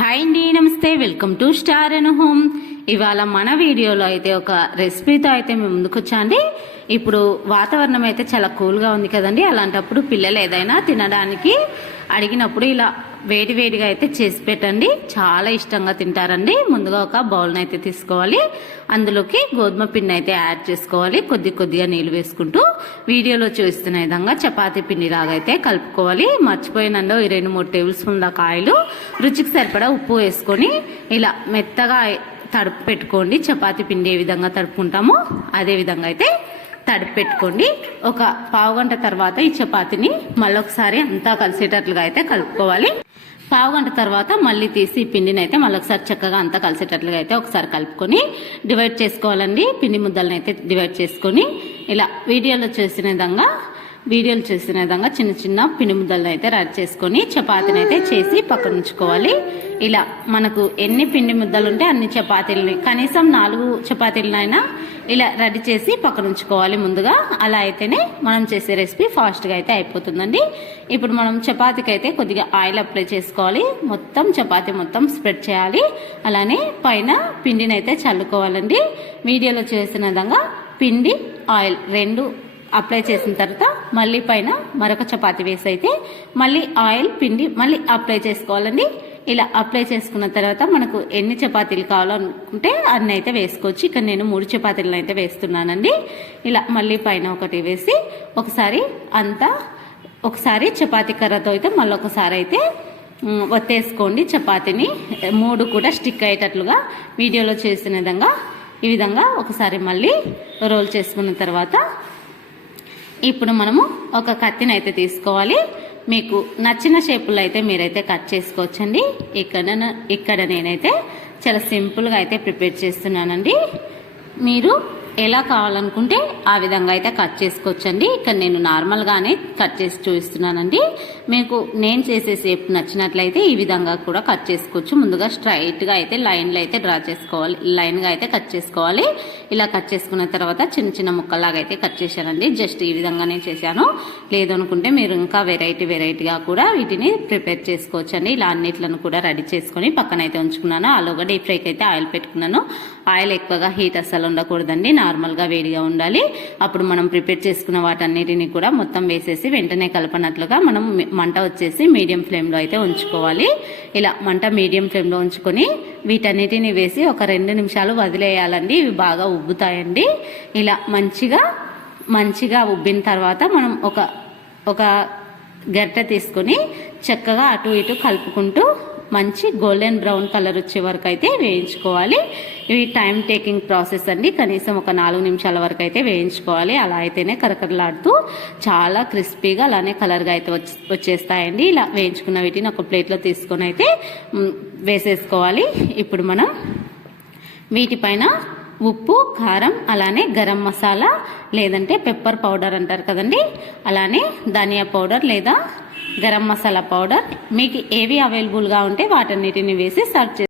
Hi అండి నమస్తే welcome to star and home ఇవాళ మన వీడియోలో అయితే ఒక రెసిపీతో అయితే మేము ముందుకు వచ్చాండి ఇప్పుడు వాతావరణం అయితే చాలా కూల్గా ఉంది కదండి. అలాంటప్పుడు పిల్లలు ఏదైనా తినడానికి అడిగినప్పుడు ఇలా వేడి వేడిగా అయితే చేసి పెట్టండి. చాలా ఇష్టంగా తింటారండి. ముందుగా ఒక బౌల్ని అయితే తీసుకోవాలి. అందులోకి గోధుమ పిండి అయితే యాడ్ చేసుకోవాలి. కొద్ది కొద్దిగా నీళ్ళు వేసుకుంటూ వీడియోలో చూస్తున్న విధంగా చపాతీ పిండి లాగా అయితే కలుపుకోవాలి. మర్చిపోయినంలో ఈ రెండు మూడు టేబుల్ స్పూన్ల కాయలు రుచికి సరిపడా ఉప్పు వేసుకొని ఇలా మెత్తగా తడుపు పెట్టుకోండి. చపాతీ పిండి ఏ విధంగా తడుపుకుంటామో అదే విధంగా అయితే తడిపి పెట్టుకోండి. ఒక పావు గంట తర్వాత ఈ చపాతీని మళ్ళొకసారి అంతా కలిసేటట్లుగా అయితే కలుపుకోవాలి. పావు గంట తర్వాత మళ్ళీ తీసి ఈ పిండిని అయితే మళ్ళొకసారి చక్కగా అంతా కలిసేటట్లుగా అయితే ఒకసారి కలుపుకొని డివైడ్ చేసుకోవాలండి. పిండి ముద్దలను అయితే డివైడ్ చేసుకొని ఇలా వీడియోలో చేసిన విధంగా వీడియోలు చేసిన విధంగా చిన్న చిన్న పిండి అయితే రెడీ చేసుకొని చపాతీని అయితే చేసి పక్కన ఉంచుకోవాలి. ఇలా మనకు ఎన్ని పిండి ముద్దలు ఉంటే అన్ని చపాతీలని కనీసం నాలుగు చపాతీలనైనా ఇలా రెడీ చేసి పక్కన ఉంచుకోవాలి ముందుగా. అలా అయితేనే మనం చేసే రెసిపీ ఫాస్ట్గా అయితే అయిపోతుందండి. ఇప్పుడు మనం చపాతీకి అయితే కొద్దిగా ఆయిల్ అప్లై చేసుకోవాలి. మొత్తం చపాతీ మొత్తం స్ప్రెడ్ చేయాలి. అలానే పైన పిండిని అయితే చల్లుకోవాలండి. వీడియోలో చేసిన విధంగా పిండి ఆయిల్ రెండు అప్లై చేసిన తర్వాత మళ్ళీ పైన మరొక చపాతి వేసి అయితే మళ్ళీ ఆయిల్ పిండి మళ్ళీ అప్లై చేసుకోవాలండి. ఇలా అప్లై చేసుకున్న తర్వాత మనకు ఎన్ని చపాతీలు కావాలనుకుంటే అన్ని అయితే వేసుకోవచ్చు. ఇక్కడ నేను మూడు చపాతీలను అయితే వేస్తున్నానండి. ఇలా మళ్ళీ పైన ఒకటి వేసి ఒకసారి అంతా ఒకసారి చపాతీ కర్రతో అయితే మళ్ళీ ఒకసారి అయితే వత్తేసుకోండి ఒత్తేసుకోండి చపాతీని. మూడు కూడా స్టిక్ అయ్యేటట్లుగా వీడియోలో చేసిన విధంగా ఈ విధంగా ఒకసారి మళ్ళీ రోల్ చేసుకున్న తర్వాత ఇప్పుడు మనము ఒక కత్తిని అయితే తీసుకోవాలి. మీకు నచ్చిన షేపులో అయితే మీరైతే కట్ చేసుకోవచ్చండి. ఇక్కడ ఇక్కడ నేనైతే చాలా సింపుల్గా అయితే ప్రిపేర్ చేస్తున్నానండి. మీరు ఎలా కావాలనుకుంటే ఆ విధంగా అయితే కట్ చేసుకోవచ్చండి. ఇక్కడ నేను నార్మల్గానే కట్ చేసి చూపిస్తున్నానండి. మీకు నేను చేసే షేప్ నచ్చినట్లయితే ఈ విధంగా కూడా కట్ చేసుకోవచ్చు. ముందుగా స్ట్రైట్గా అయితే లైన్లో అయితే డ్రా చేసుకోవాలి. లైన్గా అయితే కట్ చేసుకోవాలి. ఇలా కట్ చేసుకున్న తర్వాత చిన్న చిన్న ముక్కలాగా అయితే కట్ చేశానండి. జస్ట్ ఈ విధంగానే చేశాను. లేదనుకుంటే మీరు ఇంకా వెరైటీ వెరైటీగా కూడా వీటిని ప్రిపేర్ చేసుకోవచ్చు అండి ఇలా అన్నిట్లను కూడా రెడీ చేసుకొని పక్కన అయితే ఉంచుకున్నాను. ఆలోగా డీప్ ఫ్రైకి అయితే ఆయిల్ పెట్టుకున్నాను. ఆయిల్ ఎక్కువగా హీట్ అస్సలు ఉండకూడదండి నార్మల్గా వేడిగా ఉండాలి. అప్పుడు మనం ప్రిపేర్ చేసుకున్న వాటన్నిటిని కూడా మొత్తం వేసేసి వెంటనే కలపనట్లుగా మనం మంట వచ్చేసి మీడియం ఫ్లేమ్లో అయితే ఉంచుకోవాలి. ఇలా మంట మీడియం ఫ్లేమ్లో ఉంచుకొని వీటన్నిటిని వేసి ఒక రెండు నిమిషాలు వదిలేయాలండి ఇవి బాగా ఉబ్బుతాయండి. ఇలా మంచిగా మంచిగా ఉబ్బిన తర్వాత మనం ఒక ఒక గరిటె తీసుకొని చక్కగా అటు ఇటు కలుపుకుంటూ మంచి గోల్డెన్ బ్రౌన్ కలర్ వచ్చే వరకు అయితే వేయించుకోవాలి. ఇవి టైం టేకింగ్ ప్రాసెస్ అండి. కనీసం ఒక నాలుగు నిమిషాల వరకు అయితే వేయించుకోవాలి. అలా అయితేనే కరకరలాడుతూ చాలా క్రిస్పీగా అలానే కలర్గా అయితే వచ్చేస్తాయండి. ఇలా వేయించుకున్న వీటిని ఒక ప్లేట్లో తీసుకొని అయితే వేసేసుకోవాలి. ఇప్పుడు మనం వీటిపైన ఉప్పు కారం అలానే గరం మసాలా లేదంటే పెప్పర్ పౌడర్ అంటారు కదండి. అలానే ధనియా పౌడర్ లేదా గరం మసాలా పౌడర్. మీకు ఏవి అవైలబుల్గా ఉంటే వాటన్నిటిని వేసి సర్వ్